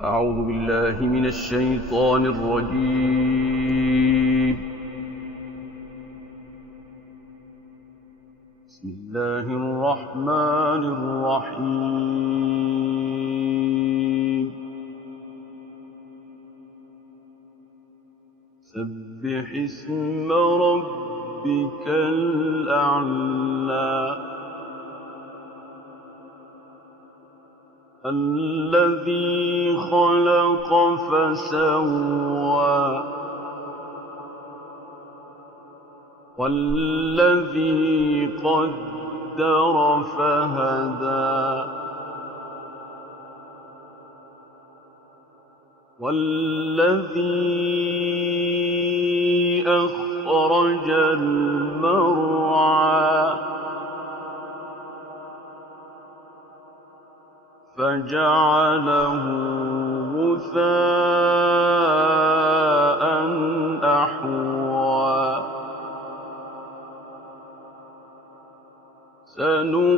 أعوذ بالله من الشيطان الرجيم. بسم الله الرحمن الرحيم. سبح اسم ربك الأعلى الذي خلق فسوى والذي قدر فهدى والذي أخرج المرعى فجعله غثاء أحوى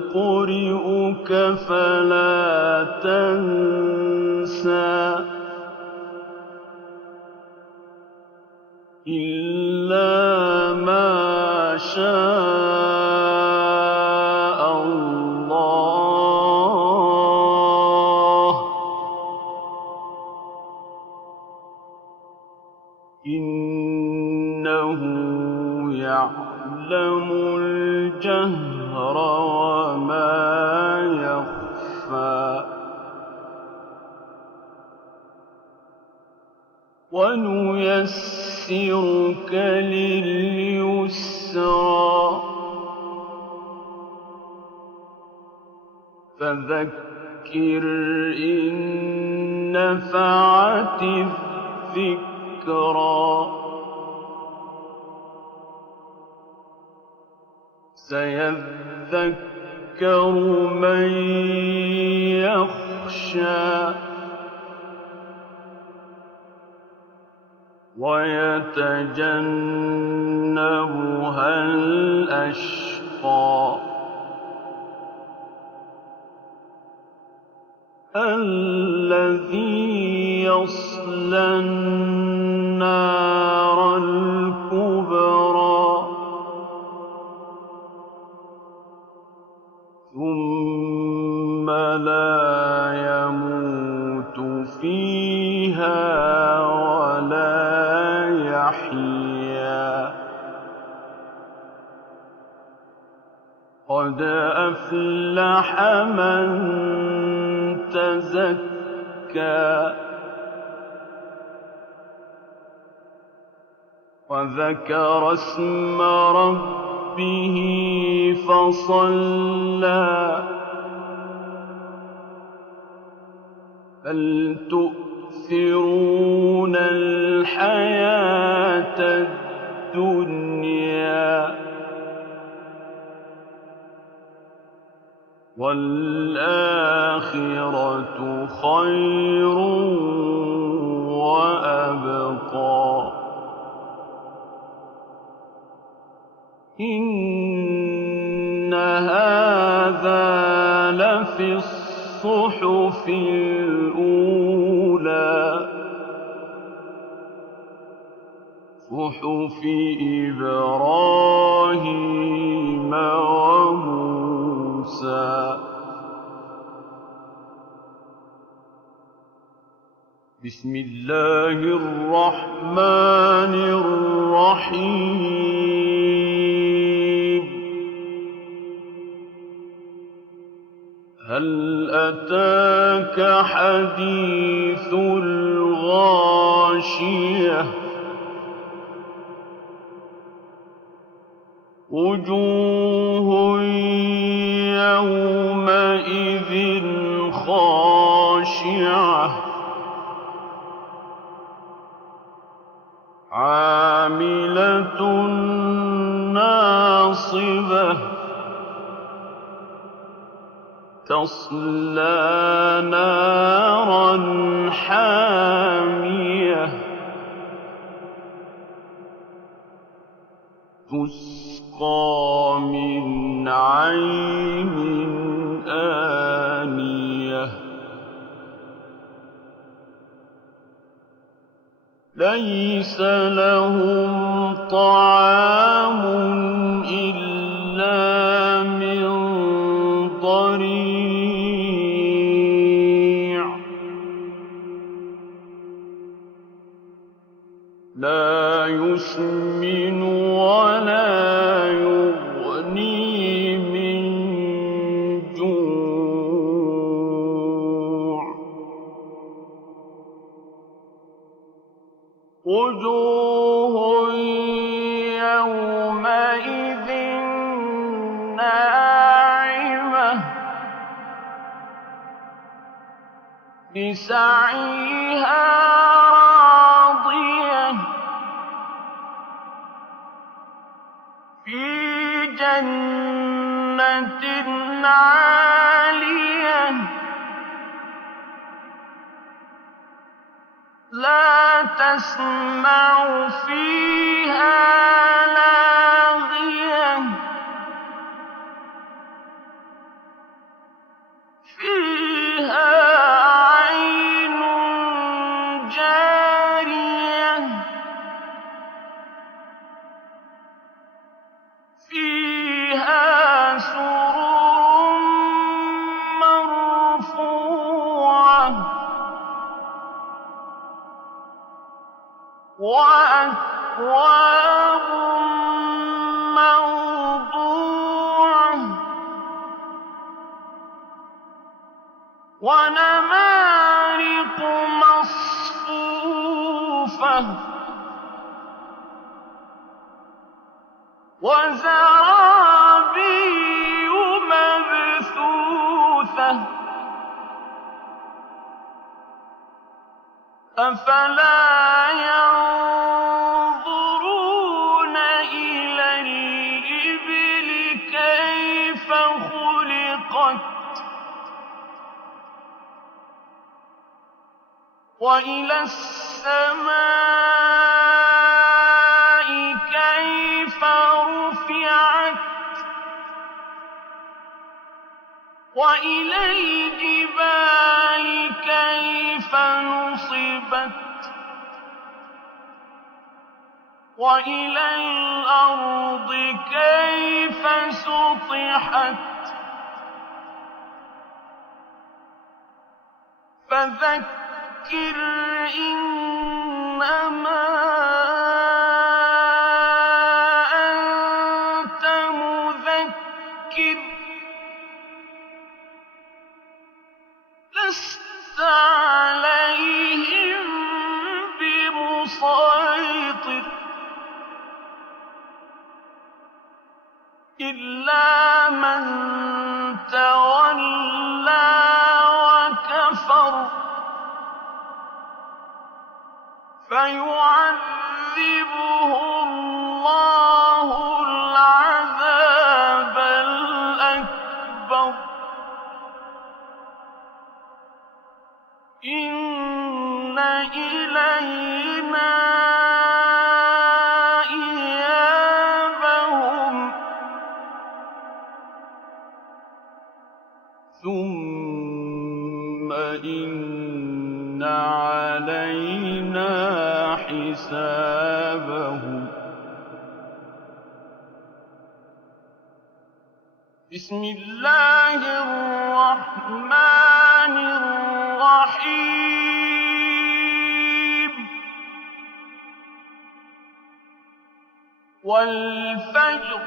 سنقرئك فلا تنسى إلا ما شاء الله إنه يعلم الجهر وما يخفى ونيسرك لليسرى فذكر إن نفعت الذكرى سيذكر من يخشى ويتجنبها الأشقى الذي يصلى النار الكبرى ثم لا يموت فيها ولا يحيا قد أفلح من تزكى وذكر اسم ربه فصلى بل تؤثرون الحياة الدنيا والآخرة خير وأبقى إن هذا لفي الصحف الأولى صحف إبراهيم وموسى بسم الله الرحمن الرحيم هل أتاك حديث الغاشية وجوه يومئذ خاشعة عاملة ناصبة تصلى نارا حامية تسقى من عين آنية لَيْسَ لَهُمْ طَعَامٌ إِلَّا مِن ضَرِيعٍ لَّا يُسْمِنُ وَلَا يُغْنِي مِن جُوعٍ وُجُوهٌ يَوْمَئِذٍ نَّاعِمَةٌ لِّسَعْيِهَا رَاضِيَةٌ فِي جَنَّةٍ عَالِيَةٍ لَّا تَسْمَعُ فِيهَا لَاغِيَةً فِيهَا عَيْنٌ جَارِيَةٌ فِيهَا سُرُرٌ مَّرْفُوعَةٌ وَأَكْوَابٌ مَّوْضُوعَةٌ وَنَمَارِقُ مَصْفُوفَةٌ وَزَرَابِيُّ مَبْثُوثَةٌ أَفَلَا يَنظُرُونَ إِلَى الْإِبِلِ كَيْفَ خُلِقَتْ وَإِلَى السَّمَاءِ كَيْفَ رُفِعَتْ وَإِلَى الْجِبَالِ كَيْفَ نُصِبَتْ وَإِلَى الْأَرْضِ كَيْفَ سُطِحَتْ فَذَكِّرْ إِنَّمَا أَنتَ مُذَكِّرٌ لَّسْتَ عَلَيْهِم بِمُصَيْطِرٍ إِلَّا مَن تَوَلَّىٰ وَكَفَرَ فَيُعَذِّبُهُ اللَّهُ الْعَذَابَ الْأَكْبَرَ إِنَّ إِلَيْنَا إِيَابَهُمْ ثُمَّ إِنَّ عَلَيْنَا حِسَابَهُم بسم الله الرحمن الرحيم وَالْفَجْرِ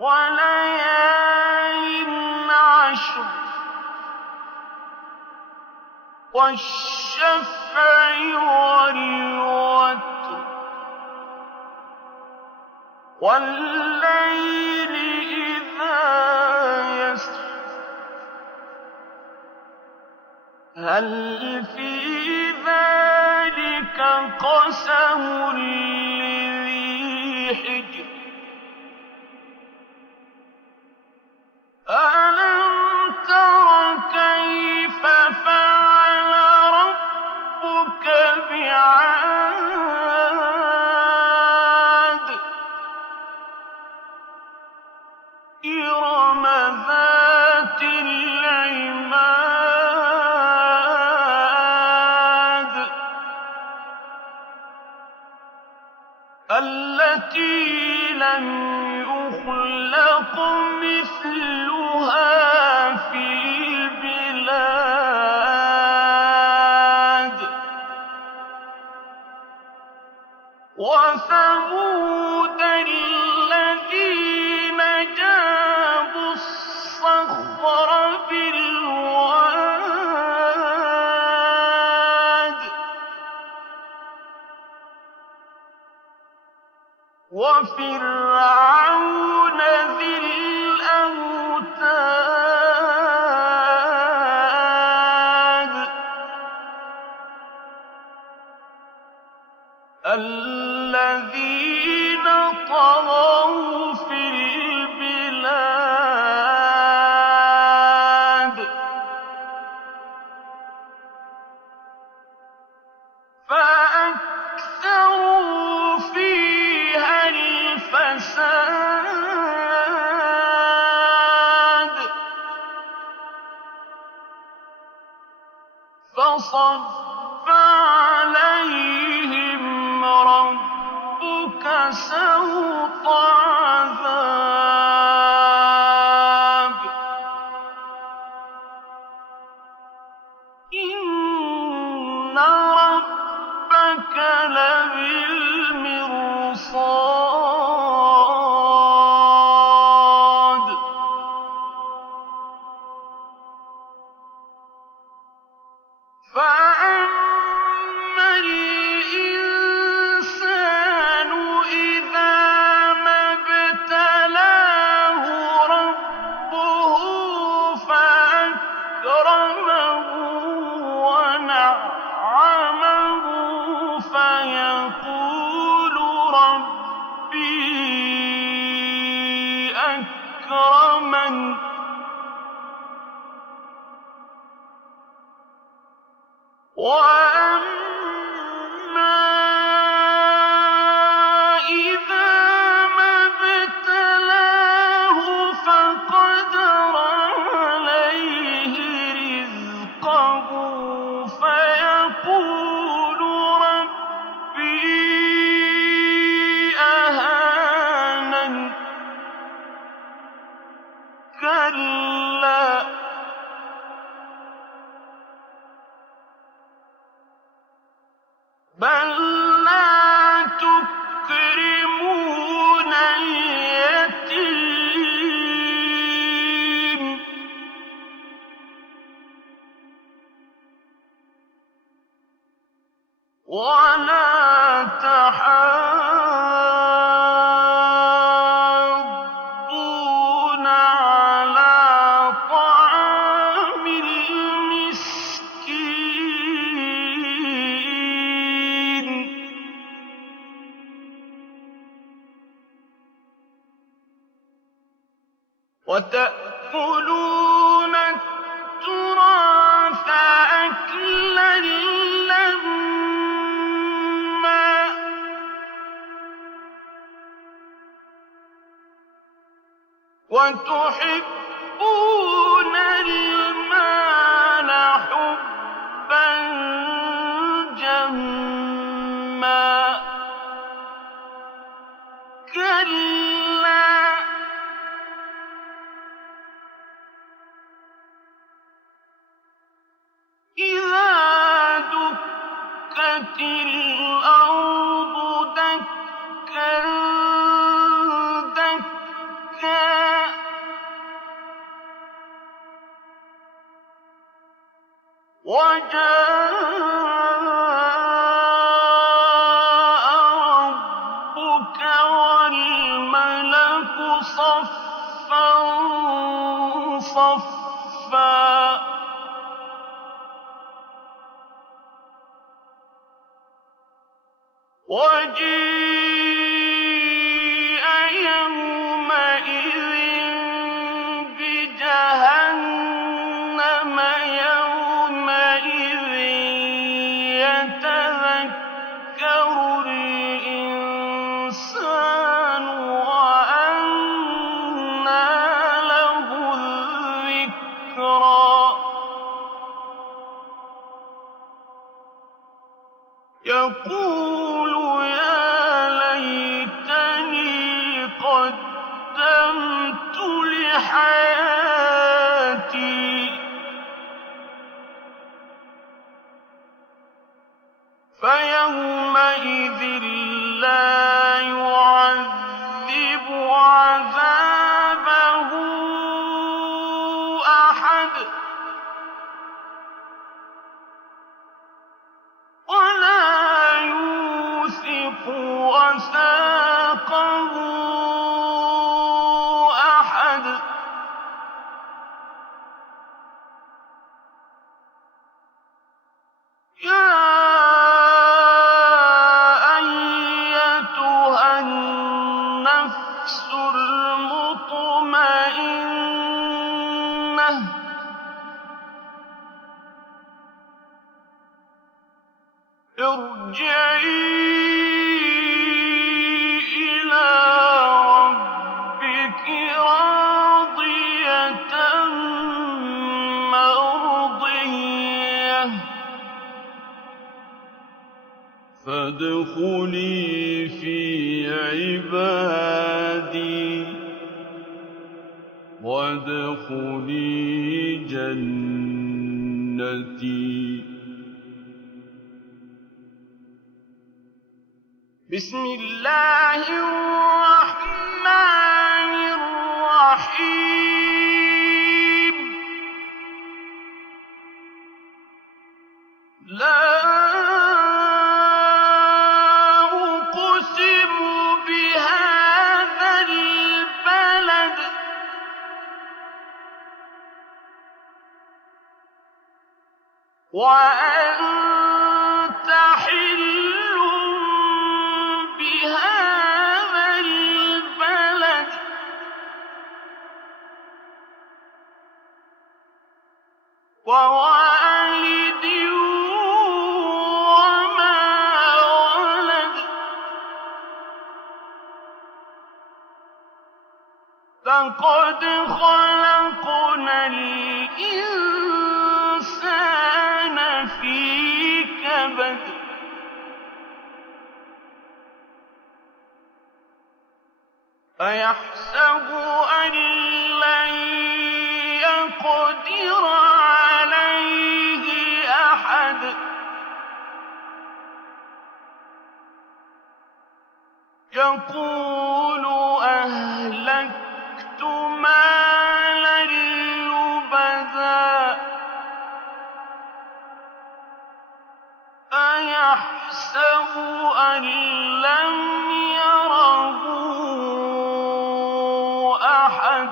وَلَيَالٍ عَشْرٍ وَالشَّفْعِ وَالْوَتْرِ وَاللَّيْلِ إِذَا يَسْرِ هَلْ فِي ذَٰلِكَ قَسَمٌ لِّذِي حِجْرٍ أَلَمْ تَرَ كَيْفَ فَعَلَ رَبُّكَ بِعَادٍ إِرَمَ ذَاتِ الْعِمَادِ وَثَمُودَ الَّذِينَ جَابُوا الصَّخْرَ بِالْوَادِ وَفِرْعَوْنَ ذِي الْأَوْتَادِ الَّذِينَ طَغَوْا فِي الْبِلَادِ فَأَكْثَرُوا فِيهَا الْفَسَادَ فَصَبَّ عَلَيْهِمْ رَبُّكَ سَوْطَ عَذَابٍ إِنَّ رَبَّكَ لَبِالْمِرْصَادِ فَأَمَّا الْإِنسَانُ إِذَا مَا ابْتَلَاهُ رَبُّهُ فَأَكْرَمَهُ وَنَعَّمَهُ فَيَقُولُ رَبِّي أَكْرَمَنِ وَأَمَّا إِذَا مَا ابْتَلَاهُ فَقَدَرَ عَلَيْهِ رِزْقَهُ فَيَقُولُ رَبِّي أَهَانَنِ كَلَّا بَل لَّا تُكْرِمُونَ الْيَتِيمَ وَلَا تَحَاضُّونَ عَلَىٰ طَعَامِ الْمِسْكِينِ وَتَأْكُلُونَ التُّرَاثَ أَكْلًا لَّمًّا وَتُحِبُّونَ الْمَالَ حُبًّا جَمًّا كَلَّا إِذَا دُكَّتِ الْأَرْضُ دَكًّا دَكًّا وَجَاءَ رَبُّكَ وَالْمَلَكُ صَفًّا صَفًّا وَجِيءَ يَوْمَئِذٍ بِجَهَنَّمَ يَوْمَئِذٍ يَتَذَكَّرُ الْإِنسَانُ وَأَنَّىٰ لَهُ الذِّكْرَىٰ يَقُولُ يَا لَيْتَنِي قَدَّمْتُ لِحَيَاتِي فَيَوْمَئِذٍ لَّا يَا أَيَّتُهَا النَّفْسُ الْمُطْمَئِنَّةُ ارْجِعِي إِلَىٰ رَبِّكِ رَاضِيَةً مَّرْضِيَّةً فَادْخُلِي فِي عِبَادِي وَادْخُلِي جَنَّتِي. بسم الله الرحمن الرحيم. لا أقسم بهذا البلد وأنت حل بهذا البلد ووالد وما ولد لقد خلقنا الإنسان في كبد أيحسب أن لن يقدر عليه أحد يقول أهلكت مالا لبدا أيحسب أن لم يره أحد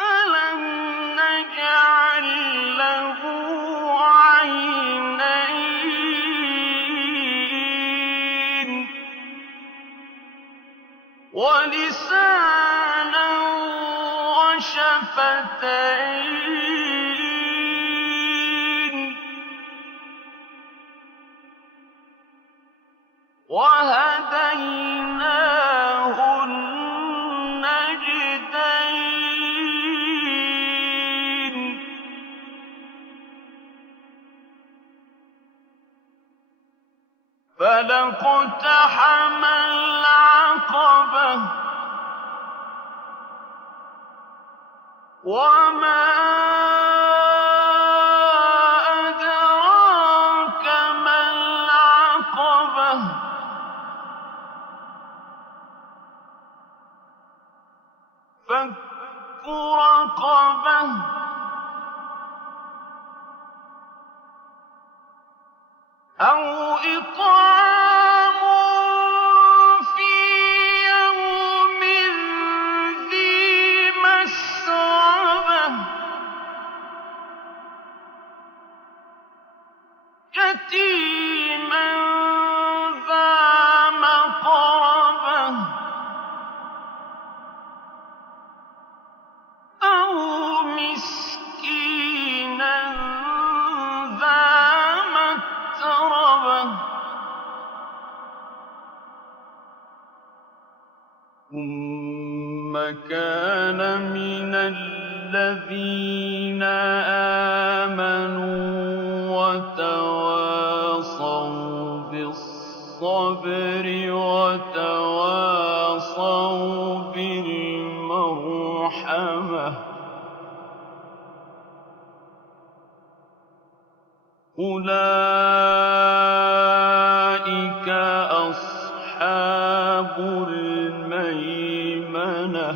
ألم نجعل له عينين ولسانا وشفتين وهديناه النجدين فلا اقتحم العقبة وما أدراك ما العقبة فك رقبة أو إطعام في يوم ذي مسغبة يتيما ذا مقربة أو مسكينا ذا متربة ثم كان من الذين آمنوا وتواصوا بالصبر وتواصوا بالمرحمة أولئك أصحاب الميمنة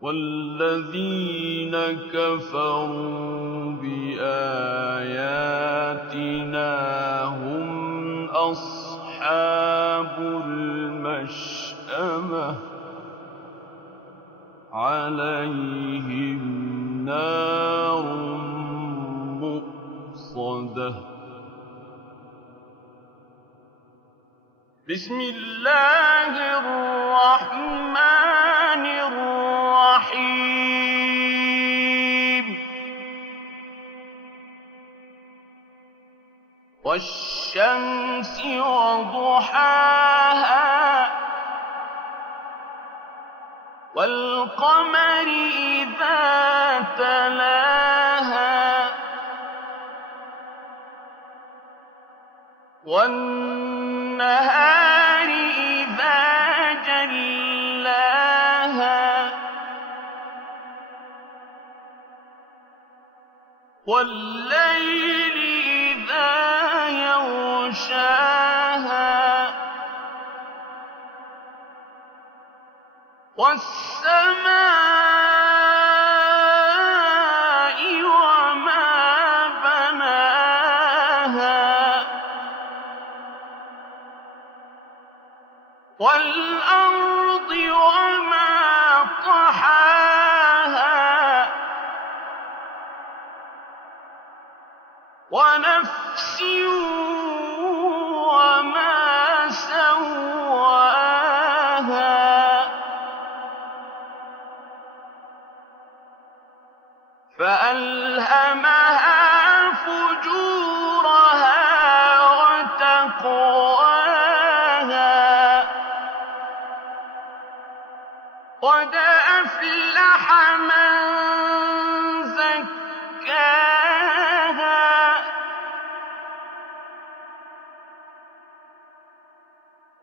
والذين كفروا بآياتنا هم أصحاب المشأمة عَلَيْهِمْ نَارٌ مُّؤْصَدَةٌ بسم الله الرحمن الرحيم والشمس وضحاها والقمر إذا تلاها والنهار إذا جلاها والليل إذا يغشاها والسماء وما بناها والأرض وما طحاها ونفس وما سواها فألهمها فجورها وتقواها قد أفلح من زكاها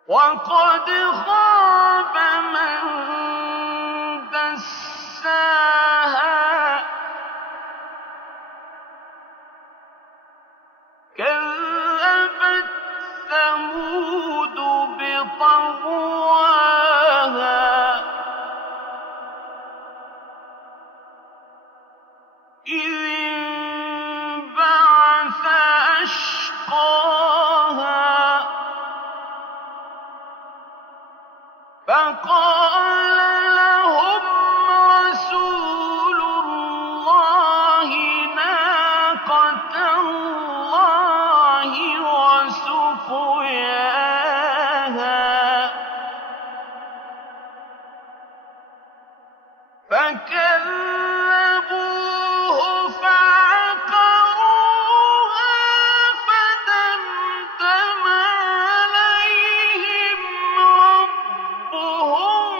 وقد خاب من دساها كذبت ثمود بطغواها إذ انبعث أشقاها فقال لهم رسول الله ناقة الله وسقياها فكذبوه فعقروها فدمدم عليهم ربهم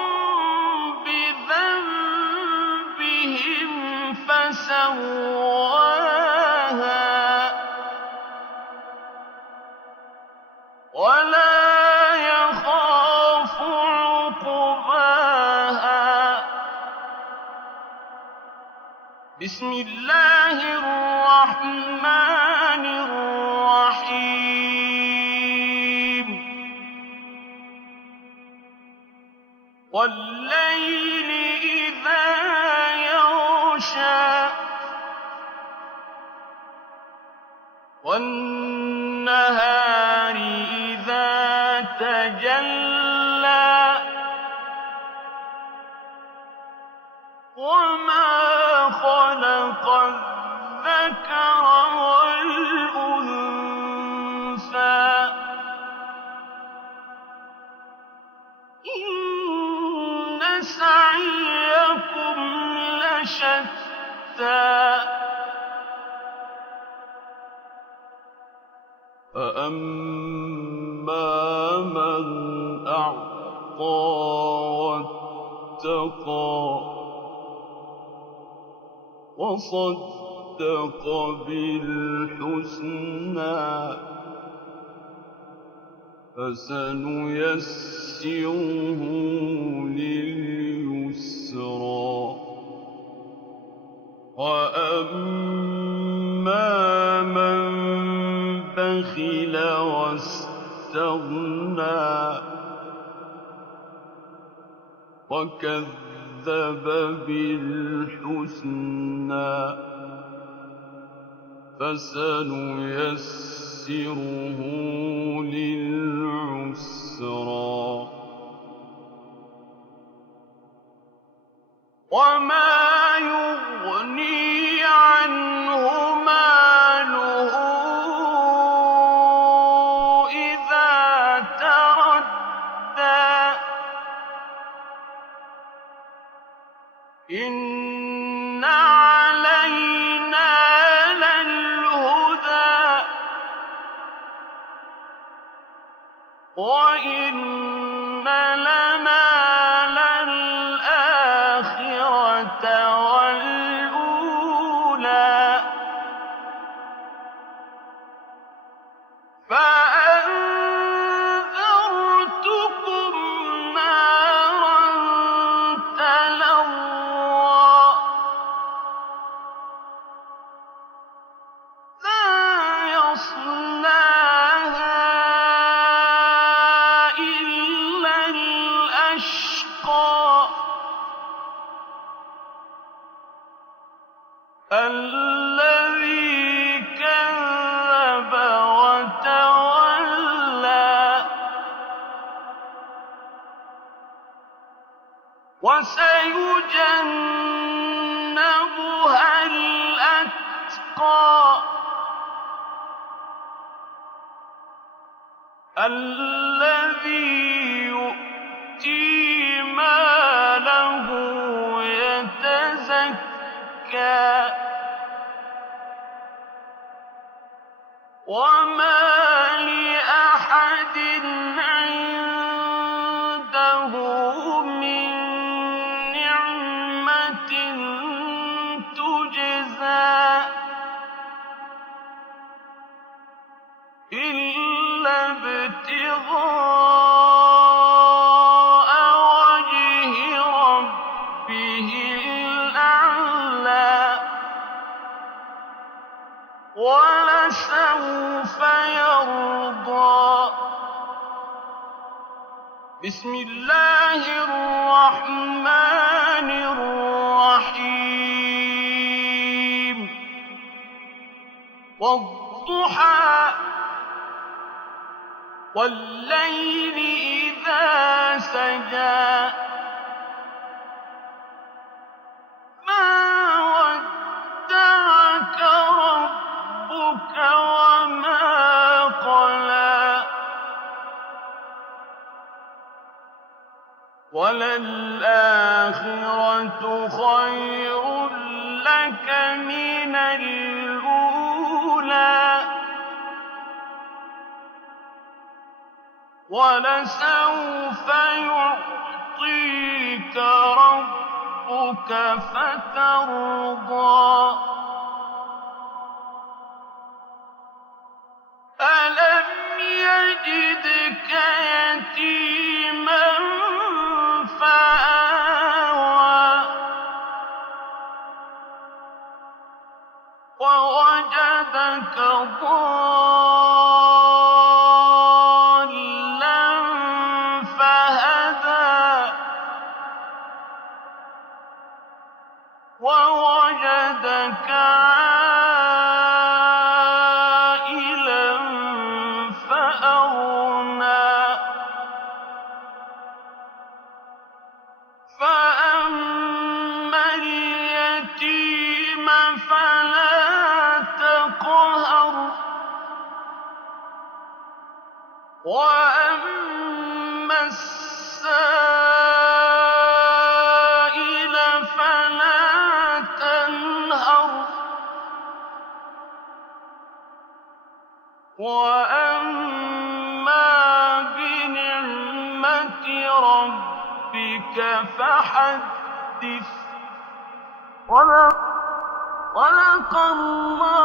بذنبهم فسواها ولا يخاف عقباها بسم الله الرحمن الرحيم والليل إذا يغشى والنهار إذا تجلى وما خلق الذكر والأنثى إن سعيكم لشتى فأما من أعطى واتقى وصدق بالحسنى فسنيسره لليسرى وأما من بخل واستغنى وكذب بالحسنى فسنيسره للعسرى وما يغني عنه ماله إذا تردى إن علينا للهدى وإن لنا للآخرة والأولى فأنذرتكم نارا تلظى لا يصلاها إلا الأشقى الذي كذب وتولى وسيجنبها الأتقى الذي يؤتي ماله يتزكى وما لأحد عنده من نعمة تجزى إلا ابتغاء وجه ربه الأعلى ولسوف يرضى بسم الله الرحمن الرحيم والضحى والليل إذا سجى ما ودعك ربك وما قلى وللآخرة خير لك من الأولى ولسوف يعطيك ربك فترضى ألم يجدك يتيما فآوى ووجدك ضالا فهدى ووجدك عائلا فأغنى فأما اليتيم فلا تقهر وأما السائل فلا تنهر وأما بنعمة ربك فحدث صدق الله